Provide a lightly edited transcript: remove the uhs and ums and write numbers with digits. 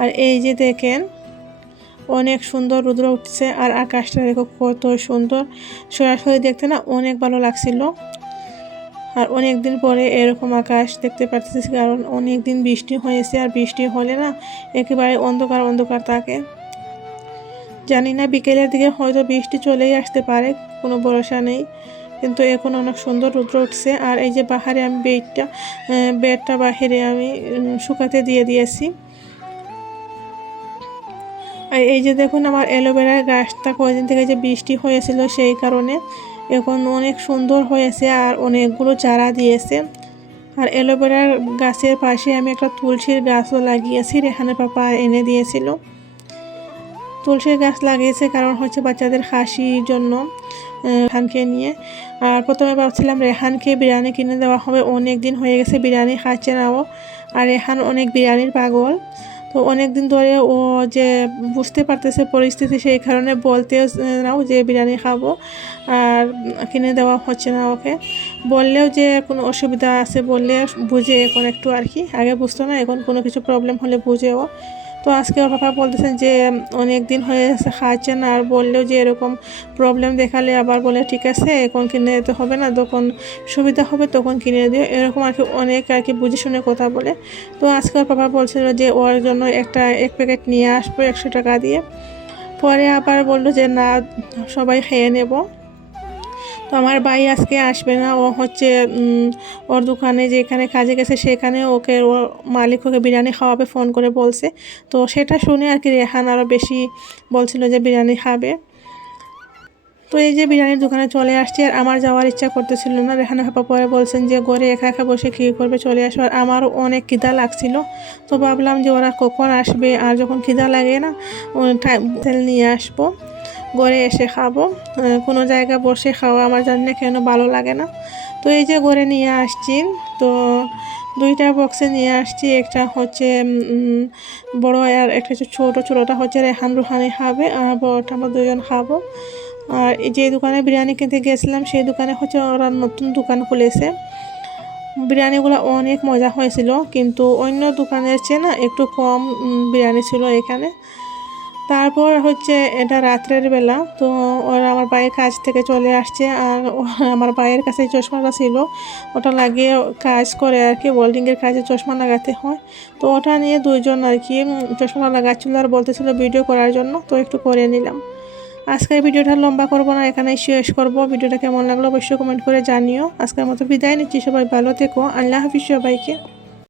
আর এই যে দেখেন অনেক সুন্দর রৌদ্র উঠছে আর আকাশটা দেখো কত সুন্দর, সরাসরি দেখতে না অনেক ভালো লাগছিল। আর অনেক দিন পরে এরকম আকাশ দেখতে পাচ্ছি, কারণ অনেক দিন বৃষ্টি হয়েছে আর বৃষ্টি হলে না একেবারে অন্ধকার অন্ধকার থাকে। জানি না বিকেলের দিকে হয়তো বৃষ্টি চলেই আসতে পারে, কোনো ভরসা নেই। কিন্তু এখন অনেক সুন্দর রৌদ্র উঠছে। আর এই যে বাহারে আমি বেডটা বাহিরে আমি শুকাতে দিয়ে দিয়েছি। আর এই যে দেখুন আমার অ্যালোভেরার গাছটা কয়েকদিন থেকে যে বৃষ্টি হয়েছিল সেই কারণে এখন অনেক সুন্দর হয়েছে আর অনেকগুলো চারা দিয়েছে। আর অ্যালোভেরার গাছের পাশে আমি একটা তুলসীর গাছও লাগিয়েছি, রেহানের পাপা এনে দিয়েছিল। তুলসীর গাছ লাগিয়েছে কারণ হচ্ছে বাচ্চাদের হাসির জন্য, রেহানকে নিয়ে। আর প্রথমে ভাবছিলাম রেহানকে বিরিয়ানি কিনে দেওয়া হবে, অনেক দিন হয়ে গেছে বিরিয়ানি খাচ্ছে না ও। আর রেহান অনেক বিরিয়ানির পাগল, তো অনেক দিন ধরে ও যে বুঝতে পারতেছে পরিস্থিতি, সেই কারণে বলতেও নাও যে বিরিয়ানি খাবো, আর কিনে দেওয়া হচ্ছে না ওকে। বললেও যে কোনো অসুবিধা আছে বললে বুঝে এখন একটু আর কি, আগে বুঝতো না, এখন কোনো কিছু প্রবলেম হলে বুঝেও। তো আজকে ওর পাপা বলতেছেন যে অনেক দিন হয়ে গেছে খাচ্ছে না, আর বললেও যে এরকম প্রবলেম দেখালে আবার বলে ঠিক আছে এখন কিনে দিতে হবে না, যখন সুবিধা হবে তখন কিনে দিও, এরকম আর কি অনেক আর কি বুঝে শুনে কথা বলে। তো আজকে ওর পাপা বলছিল যে ওর জন্য এক প্যাকেট নিয়ে আসবো 100 টাকা দিয়ে। পরে আবার বললো যে না, সবাই খেয়ে নেব। তো আমার ভাই আজকে আসবে না, ও হচ্ছে ওর দোকানে যেখানে কাজে গেছে সেখানে ওকে ওর মালিক ওকে বিরিয়ানি খাওয়াবে ফোন করে বলছে। তো সেটা শুনে আর কি রেহান আরও বেশি বলছিল যে বিরিয়ানি খাবে। তো এই যে বিরিয়ানির দোকানে চলে আসছি, আর আমার যাওয়ার ইচ্ছা করতেছিল না। রেহানা হাপা পরে বলছেন যে ঘরে একা একা বসে কী করবে, চলে আসো। আর আমারও অনেক খিদা লাগছিল, তো ভাবলাম যে ওরা কখন আসবে, আর যখন খিদা লাগে না টাইম নিয়ে আসবো, ঘরে এসে খাবো। কোনো জায়গায় বসে খাওয়া আমার জানি না কেন ভালো লাগে না। তো এই যে ঘরে নিয়ে আসছি, তো 2টা বক্সে নিয়ে আসছি, একটা হচ্ছে বড় আর একটা হচ্ছে ছোটোটা হচ্ছে রেহান রুহানি খাবে, আর বড়টা আমরা 2জন খাবো। আর এই যে দোকানে বিরিয়ানি কিনতে গেছিলাম সেই দোকানে হচ্ছে ওরা নতুন দোকান খুলেছে। বিরিয়ানিগুলো অনেক মজা হয়েছিল, কিন্তু অন্য দোকানের চেয়ে না একটু কম বিরিয়ানি ছিল এখানে। তারপর হচ্ছে এটা রাত্রের বেলা, তো ওরা আমার ভাইয়ের কাজ থেকে চলে আসছে, আর আমার ভাইয়ের কাছে চশমাটা ছিল, ওটা লাগিয়ে কাজ করে আর কি, ওয়েল্ডিংয়ের কাজে চশমা লাগাতে হয়। তো ওটা নিয়ে 2জন আর কি চশমা লাগাচ্ছিল আর বলতেছিল ভিডিও করার জন্য, তো একটু করে নিলাম। আজকের ভিডিওটা লম্বা করবো না, এখানেই শেষ করবো। ভিডিওটা কেমন লাগলো অবশ্যই কমেন্ট করে জানিও। আজকের মতো বিদায় নিচ্ছি, সবাই ভালো থেকো, আল্লাহ হাফিজ সবাইকে।